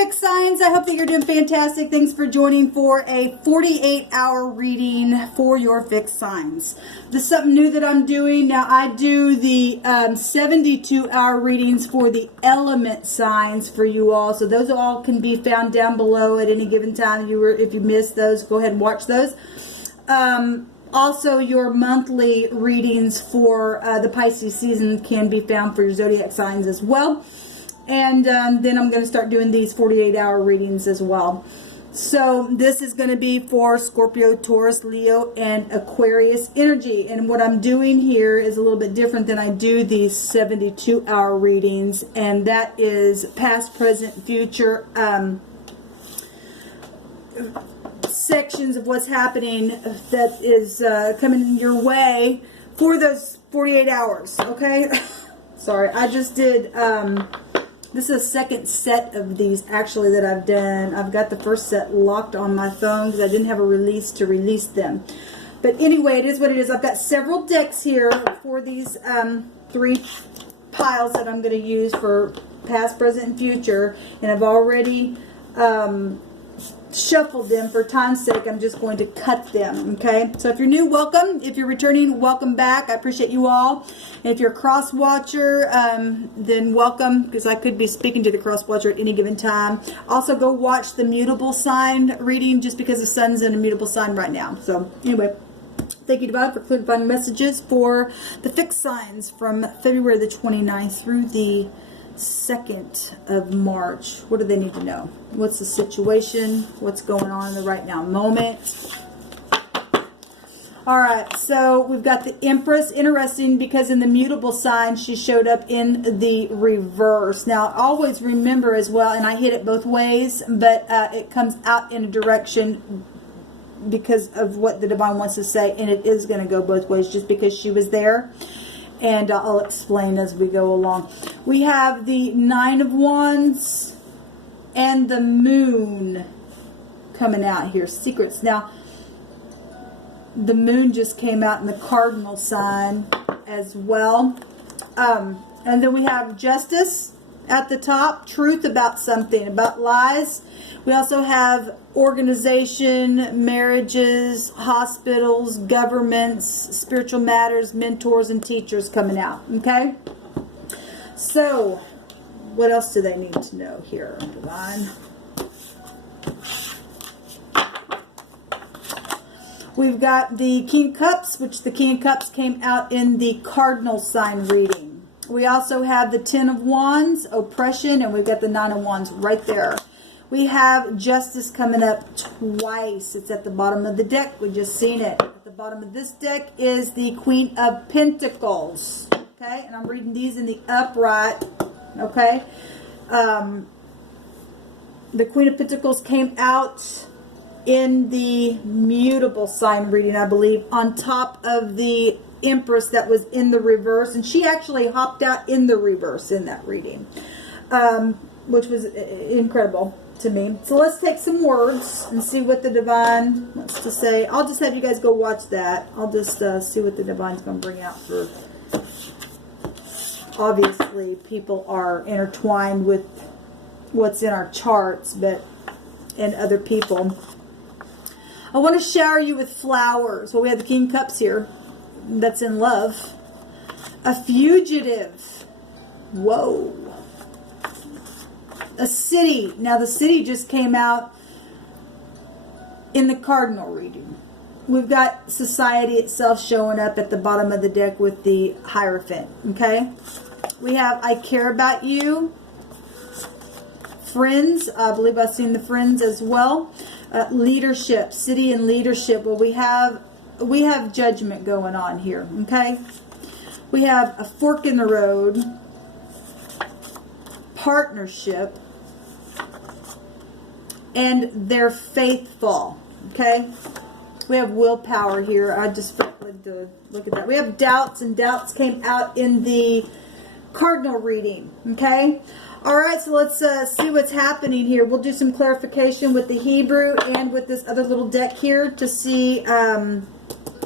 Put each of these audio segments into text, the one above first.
fixed signs, I hope that you're doing fantastic. Thanks for joining for a 48-hour reading for your fixed signs. This is something new that I'm doing. Now, I do the 72-hour readings for the element signs for you all. So those all can be found down below at any given time. If you missed those, go ahead and watch those. Also, your monthly readings for the Pisces season can be found for your zodiac signs as well. And then I'm going to start doing these 48-hour readings as well. So this is going to be for Scorpio, Taurus, Leo, and Aquarius energy. And what I'm doing here is a little bit different than I do these 72-hour readings. And that is past, present, future sections of what's happening that is coming your way for those 48 hours. Okay? Sorry, I just did... this is a second set of these, actually, that I've done. I've got the first set locked on my phone because I didn't have a release to release them. But anyway, it is what it is. I've got several decks here for these 3 piles that I'm going to use for past, present, and future. And I've already shuffled them for time's sake. I'm just going to cut them, okay? So if you're new, welcome. If you're returning, welcome back. I appreciate you all. And if you're a cross watcher, then welcome, because I could be speaking to the cross watcher at any given time. Also, go watch the mutable sign reading, just because the sun's in a mutable sign right now. So anyway, thank you, Divine, for clarifying messages for the fixed signs from February the 29th through the 2nd of March. What do they need to know? What's the situation? What's going on in the right now moment? Alright, so we've got the Empress. Interesting, because in the mutable sign, she showed up in the reverse. Now, always remember as well, and I hit it both ways, but it comes out in a direction because of what the Divine wants to say, and it is going to go both ways just because she was there. And I'll explain as we go along. We have the 9 of Wands and the Moon coming out here. Secrets. Now, the Moon just came out in the Cardinal sign as well. And then we have Justice at the top. Truth about something, about lies. We also have organization, marriages, hospitals, governments, spiritual matters, mentors, and teachers coming out. Okay? So, what else do they need to know here, Divine? We've got the King of Cups, which the King of Cups came out in the Cardinal sign reading. We also have the 10 of Wands, oppression, and we've got the 9 of Wands right there. We have Justice coming up twice. It's at the bottom of the deck. We've just seen it. At the bottom of this deck is the Queen of Pentacles. Okay, and I'm reading these in the upright. Okay. The Queen of Pentacles came out in the mutable sign reading, I believe, on top of the Empress that was in the reverse. And she actually hopped out in the reverse in that reading, which was incredible to me. So let's take some words and see what the Divine wants to say. I'll just have you guys go watch that. I'll just see what the Divine's going to bring out for... Obviously, people are intertwined with what's in our charts, but and other people. I want to shower you with flowers. Well, we have the King of Cups here. That's in love. A fugitive. Whoa. A city. Now, the city just came out in the Cardinal reading. We've got society itself showing up at the bottom of the deck with the Hierophant. Okay? We have I care about you. Friends. I believe I've seen the friends as well. Leadership. City and leadership. Well, we have judgment going on here. Okay? We have a fork in the road. Partnership. And they're faithful. Okay? We have willpower here. I just wanted to look at that. We have doubts, and doubts came out in the Cardinal reading. Okay? Alright, so let's see what's happening here. We'll do some clarification with the Hebrew and with this other little deck here to see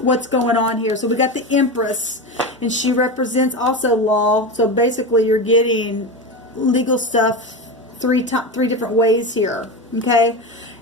what's going on here. So we got the Empress, and she represents also law. So basically you're getting legal stuff three different ways here, okay?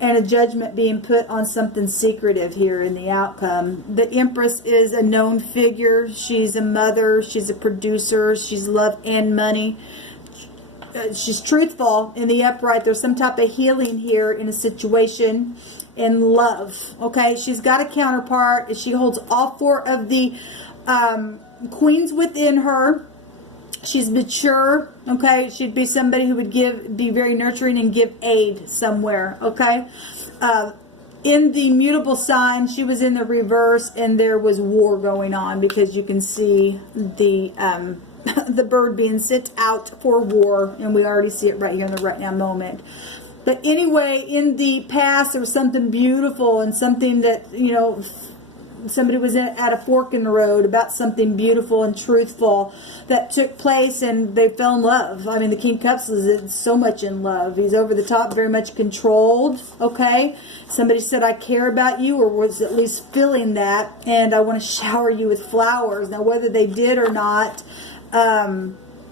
And a judgment being put on something secretive here in the outcome. The Empress is a known figure. She's a mother. She's a producer. She's love and money. She's truthful in the upright. There's some type of healing here in a situation in love. Okay, she's got a counterpart. She holds all four of the queens within her. She's mature. Okay, she'd be somebody who would be very nurturing and give aid somewhere. Okay, in the mutable sign, she was in the reverse, and there was war going on because you can see the the bird being sent out for war, and we already see it right here in the right now moment. But anyway, in the past, there was something beautiful and something that, you know, somebody was at a fork in the road about something beautiful and truthful that took place, and they fell in love. I mean, the King of Cups is so much in love. He's over the top, very much controlled, okay? Somebody said, I care about you, or was at least feeling that, and I want to shower you with flowers. Now, whether they did or not,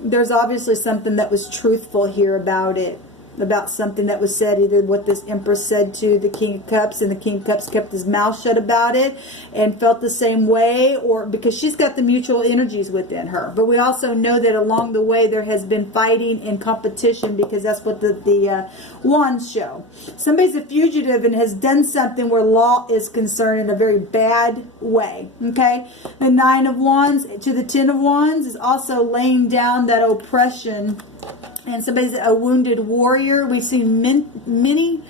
there's obviously something that was truthful here about it, about something that was said, either what this Empress said to the King of Cups, and the King of Cups kept his mouth shut about it and felt the same way, or because she's got the mutual energies within her. But we also know that along the way there has been fighting and competition, because that's what the wands show. Somebody's a fugitive and has done something where law is concerned in a very bad way. Okay, the Nine of Wands to the Ten of Wands is also laying down that oppression. And somebody's a wounded warrior. We've seen many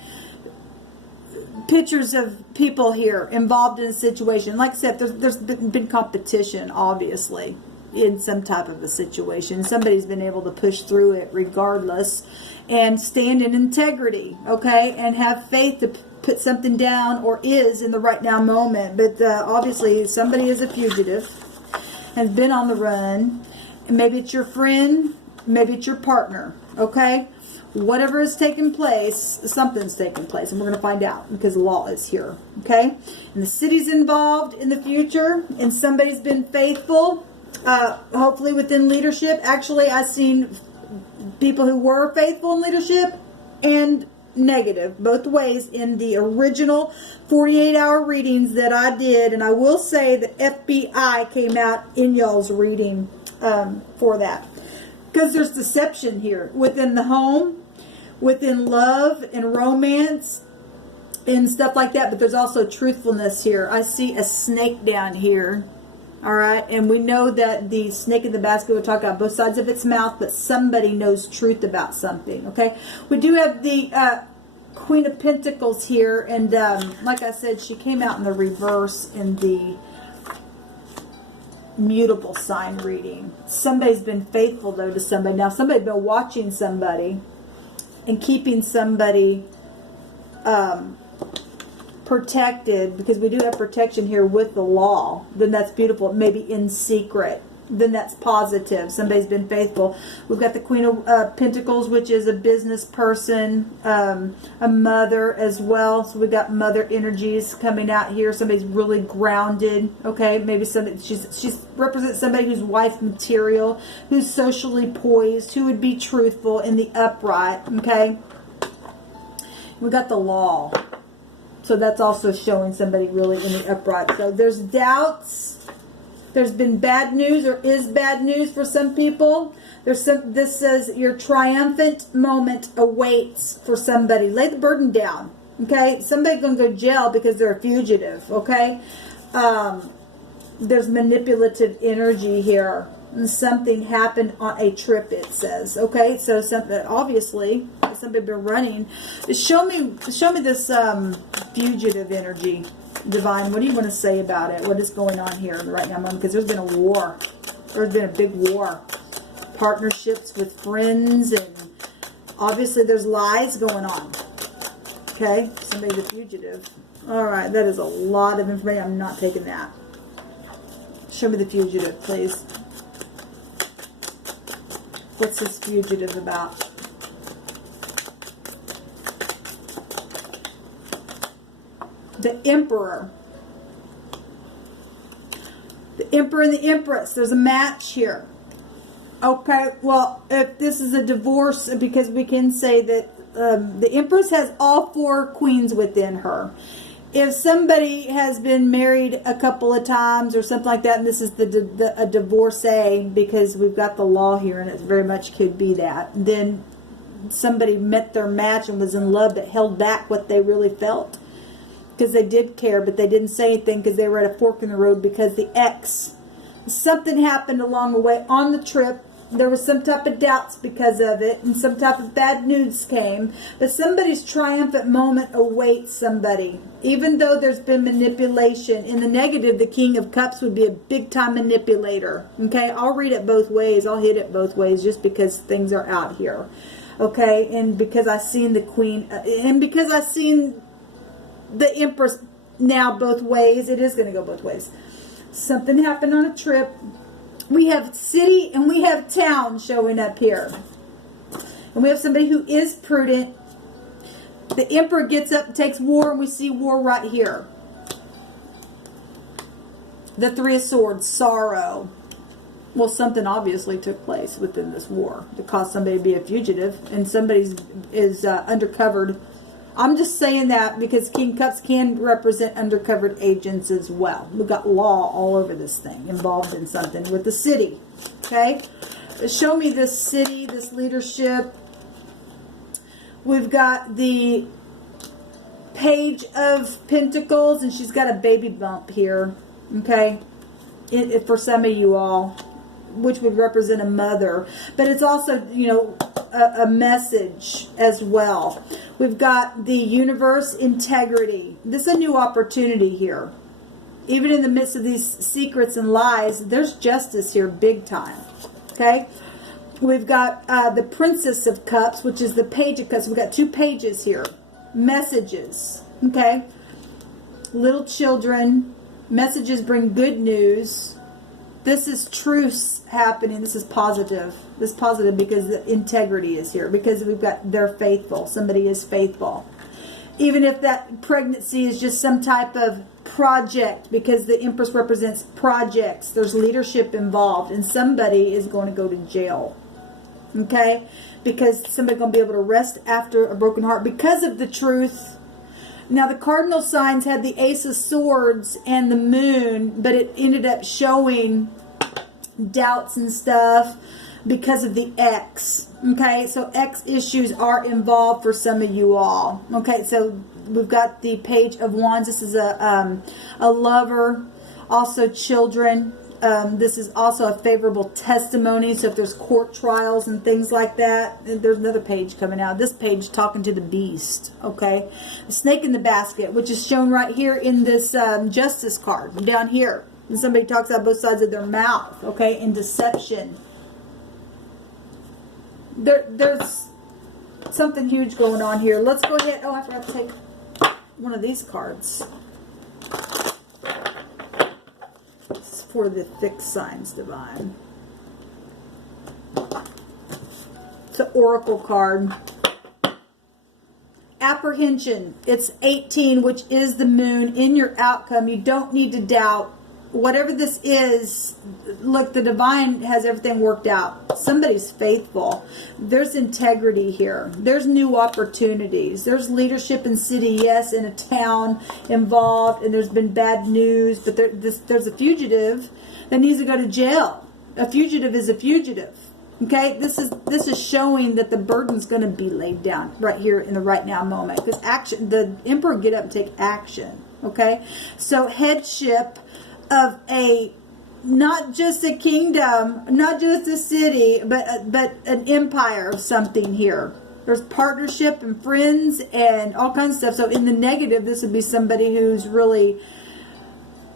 pictures of people here involved in a situation. Like I said, there's been competition, obviously, in some type of a situation. Somebody's been able to push through it regardless and stand in integrity, okay, and have faith to put something down, or is in the right now moment. But obviously, somebody is a fugitive, has been on the run, and maybe it's your friend. Maybe it's your partner, okay? Whatever is taking place, something's taking place, and we're going to find out because law is here, okay? And the city's involved in the future, and somebody's been faithful, hopefully within leadership. Actually, I've seen people who were faithful in leadership and negative, both ways, in the original 48-hour readings that I did. And I will say the FBI came out in y'all's reading for that. Because there's deception here within the home, within love and romance and stuff like that. But there's also truthfulness here. I see a snake down here. All right. And we know that the snake in the basket will talk out both sides of its mouth, but somebody knows truth about something. Okay. We do have the Queen of Pentacles here. And like I said, she came out in the reverse in the mutable sign reading. Somebody's been faithful though to somebody. Now somebody's been watching somebody and keeping somebody protected, because we do have protection here with the law. Then that's beautiful. Maybe in secret. Then that's positive. Somebody's been faithful. We've got the Queen of Pentacles, which is a business person, a mother as well. So we've got mother energies coming out here. Somebody's really grounded. Okay, maybe somebody she's represents somebody who's wife material, who's socially poised, who would be truthful in the upright. Okay, we got the law. So that's also showing somebody really in the upright. So there's doubts. There's been bad news, or is bad news for some people. This says your triumphant moment awaits for somebody. Lay the burden down. Okay? Somebody's going to go to jail because they're a fugitive. Okay? There's manipulative energy here. And something happened on a trip, it says. Okay? So something, obviously, somebody been running. Show me this fugitive energy. Divine, what do you want to say about it? What is going on here right now? Because there's been a war. There's been a big war. Partnerships with friends, and obviously there's lies going on. Okay? Somebody's a fugitive. Alright, that is a lot of information. I'm not taking that. Show me the fugitive, please. What's this fugitive about? The Emperor. The Emperor and the Empress. There's a match here. Okay, well, if this is a divorce, because we can say that the Empress has all 4 queens within her. If somebody has been married a couple of times or something like that, and this is a divorcee, because we've got the law here, and it very much could be that, then somebody met their match and was in love but held back what they really felt. Because they did care, but they didn't say anything because they were at a fork in the road because the ex. Something happened along the way on the trip. There was some type of doubts because of it, and some type of bad news came. But somebody's triumphant moment awaits somebody. Even though there's been manipulation. In the negative, the King of Cups would be a big-time manipulator. Okay, I'll read it both ways. I'll hit it both ways just because things are out here. Okay, and because I've seen the Queen, and because I've seen the Empress now both ways, it is going to go both ways. Something happened on a trip. We have city and we have town showing up here. And we have somebody who is prudent. The Emperor gets up and takes war, and we see war right here. The 3 of Swords, sorrow. Well, something obviously took place within this war to cause somebody to be a fugitive, and somebody is undercovered. I'm just saying that because King Cups can represent undercovered agents as well. We've got law all over this thing, involved in something with the city. Okay? Show me this city, this leadership. We've got the Page of Pentacles, and she's got a baby bump here. Okay? For some of you all, which would represent a mother. But it's also, you know, a message as well. We've got the universe, integrity. This is a new opportunity here. Even in the midst of these secrets and lies, there's justice here big time. Okay? We've got the Princess of Cups, which is the Page of Cups. We've got 2 pages here. Messages. Okay? Little children. Messages bring good news. This is truce happening. This is positive. This is positive because the integrity is here. Because we've got, they're faithful. Somebody is faithful. Even if that pregnancy is just some type of project, because the Empress represents projects. There's leadership involved, and somebody is going to go to jail. Okay? Because somebody's going to be able to rest after a broken heart because of the truth. Now, the cardinal signs had the Ace of Swords and the Moon, but it ended up showing doubts and stuff because of the X. Okay, so X issues are involved for some of you all. Okay, so we've got the Page of Wands. This is a lover, also children. This is also a favorable testimony. So if there's court trials and things like that, there's another page coming out. This page talking to the beast. Okay, the snake in the basket, which is shown right here in this justice card down here. And somebody talks out both sides of their mouth. Okay, in deception. There's something huge going on here. Let's go ahead. Oh, I forgot to take one of these cards. It's for the fixed signs divine. It's an oracle card. Apprehension. It's 18, which is the moon in your outcome. You don't need to doubt. Whatever this is, look, the divine has everything worked out. Somebody's faithful. There's integrity here. There's new opportunities. There's leadership in city, yes, in a town involved, and there's been bad news, but there's a fugitive that needs to go to jail. A fugitive is a fugitive. Okay, this is showing that the burden's going to be laid down right here in the right now moment, because action, the emperor get up and take action. Okay, so headship of a, not just a kingdom, not just a city, but an empire of something here. There's partnership and friends and all kinds of stuff. So in the negative, this would be somebody who's really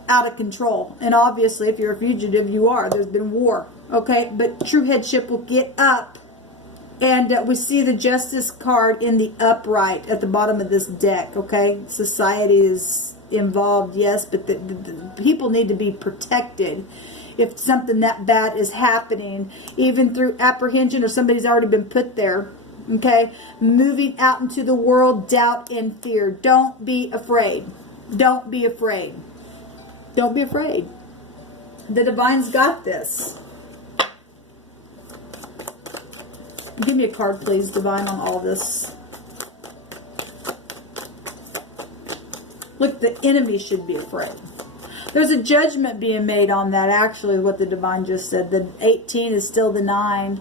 out of control. And obviously, if you're a fugitive, you are. There's been war. Okay, but true headship will get up. And we see the justice card in the upright at the bottom of this deck. Okay, society is involved, yes, but the people need to be protected if something that bad is happening, even through apprehension or somebody's already been put there. Okay, moving out into the world, doubt and fear. Don't be afraid. Don't be afraid. Don't be afraid. The divine's got this. Give me a card, please, Divine, on all this. Look, the enemy should be afraid. There's a judgment being made on that, actually, what the Divine just said. The 18 is still the 9,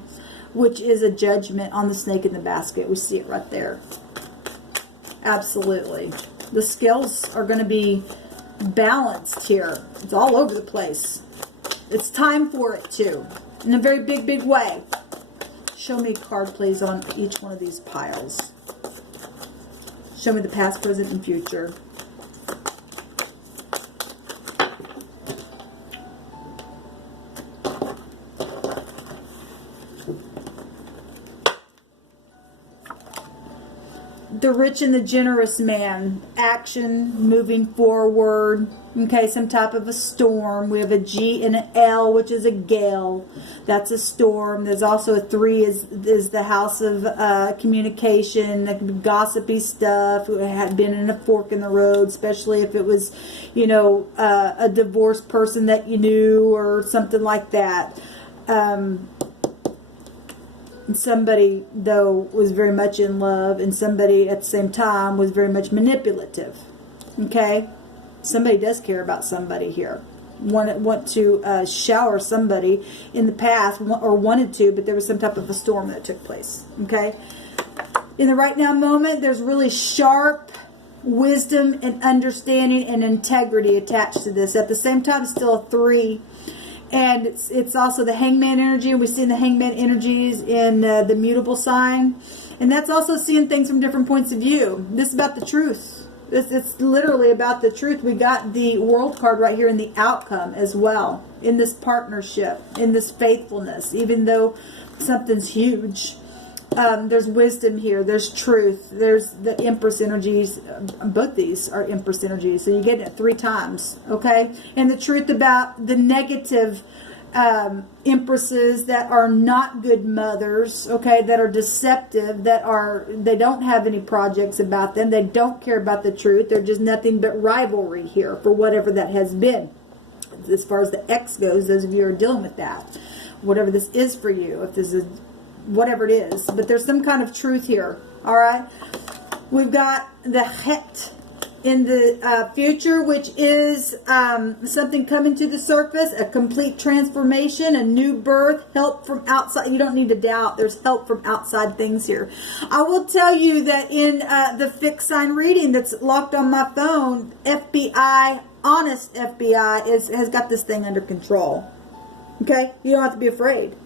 which is a judgment on the snake in the basket. We see it right there. Absolutely. The scales are going to be balanced here. It's all over the place. It's time for it to, in a very big, big way. Show me a card, please, on each one of these piles. Show me the past, present, and future. The rich and the generous man. Action, moving forward. Okay, some type of a storm. We have a G and an L, which is a gale. That's a storm. There's also a 3 is the house of communication. That could be gossipy stuff. It had been in a fork in the road, especially if it was, you know, a divorced person that you knew or something like that. Somebody, though, was very much in love, and somebody at the same time was very much manipulative. Okay? Somebody does care about somebody here. Want to shower somebody in the past, or wanted to, but there was some type of a storm that took place. Okay? In the right now moment, there's really sharp wisdom and understanding and integrity attached to this. At the same time, still a 3. And it's also the hangman energy. We're seeing the hangman energies in the mutable sign. And that's also seeing things from different points of view. This is about the truth. It's literally about the truth. We got the world card right here in the outcome as well. In this partnership, in this faithfulness. Even though something's huge. There's wisdom here. There's truth. There's the Empress energies. Both these are Empress energies. So you get it 3 times. Okay? And the truth about the negative Empresses that are not good mothers. Okay? That are deceptive. They don't have any projects about them. They don't care about the truth. They're just nothing but rivalry here for whatever that has been. As far as the X goes, those of you who are dealing with that. Whatever this is for you. If this is whatever it is, but there's some kind of truth here. All right, we've got the het in the future, which is something coming to the surface, a complete transformation, a new birth, help from outside. You don't need to doubt, there's help from outside things here. I will tell you that in the fixed sign reading that's locked on my phone, FBI, honest FBI, has got this thing under control. Okay, you don't have to be afraid.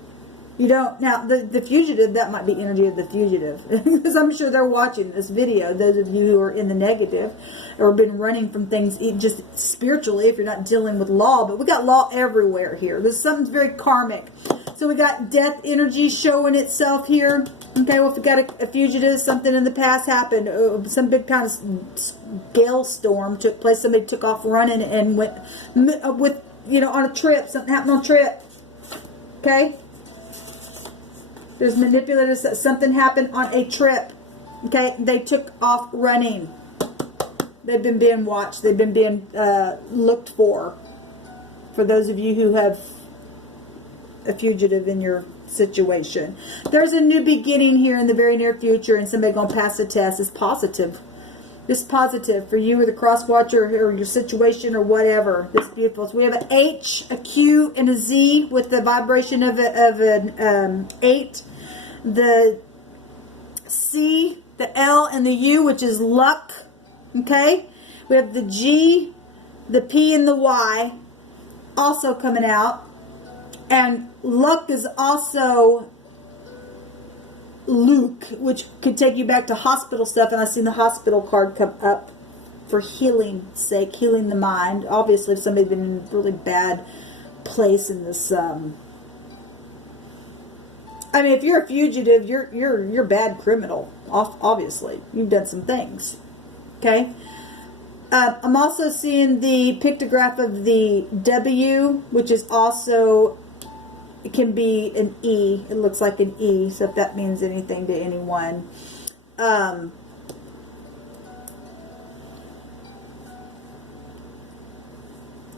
You don't. Now, the fugitive, that might be energy of the fugitive. Because I'm sure they're watching this video, those of you who are in the negative or been running from things just spiritually if you're not dealing with law. But we got law everywhere here. There's something very karmic. So we got death energy showing itself here. Okay, well, if we got a fugitive, something in the past happened. Some big kind of gale storm took place. Somebody took off running and went with, you know, on a trip. Something happened on a trip. Okay? There's manipulative, something happened on a trip. Okay, they took off running. They've been being watched. They've been being looked for. For those of you who have a fugitive in your situation. There's a new beginning here in the very near future, and somebody going to pass the test. It's positive. This is positive for you or the cross watcher or your situation or whatever. This is beautiful. So we have an H, a Q, and a Z with the vibration of an 8. The C, the L, and the U, which is luck. Okay? We have the G, the P, and the Y also coming out. And luck is also Luke, which could take you back to hospital stuff, and I've seen the hospital card come up for healing sake, healing the mind. Obviously, if somebody's been in a really bad place in this, I mean, if you're a fugitive, you're a bad criminal. Obviously, you've done some things. Okay. I'm also seeing the pictograph of the W, which is also. It can be an E. It looks like an E, so if that means anything to anyone.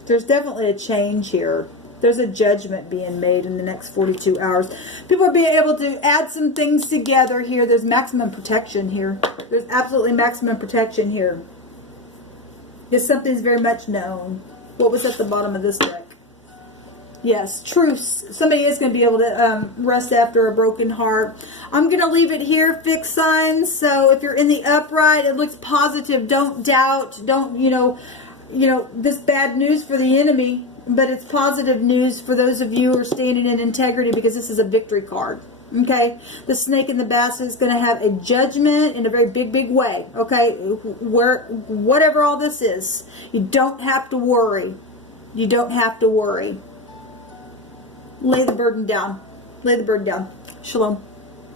There's definitely a change here. There's a judgment being made in the next 42 hours. People are being able to add some things together here. There's maximum protection here. There's absolutely maximum protection here. Because something's very much known. What was at the bottom of this deck? Yes, truce. Somebody is going to be able to rest after a broken heart. I'm going to leave it here, fixed signs. So if you're in the upright, it looks positive. Don't doubt. Don't, this bad news for the enemy. But it's positive news for those of you who are standing in integrity, because this is a victory card. Okay? The snake and the basket is going to have a judgment in a very big, big way. Okay? Whatever all this is, you don't have to worry. You don't have to worry. Lay the burden down. Lay the burden down. Shalom.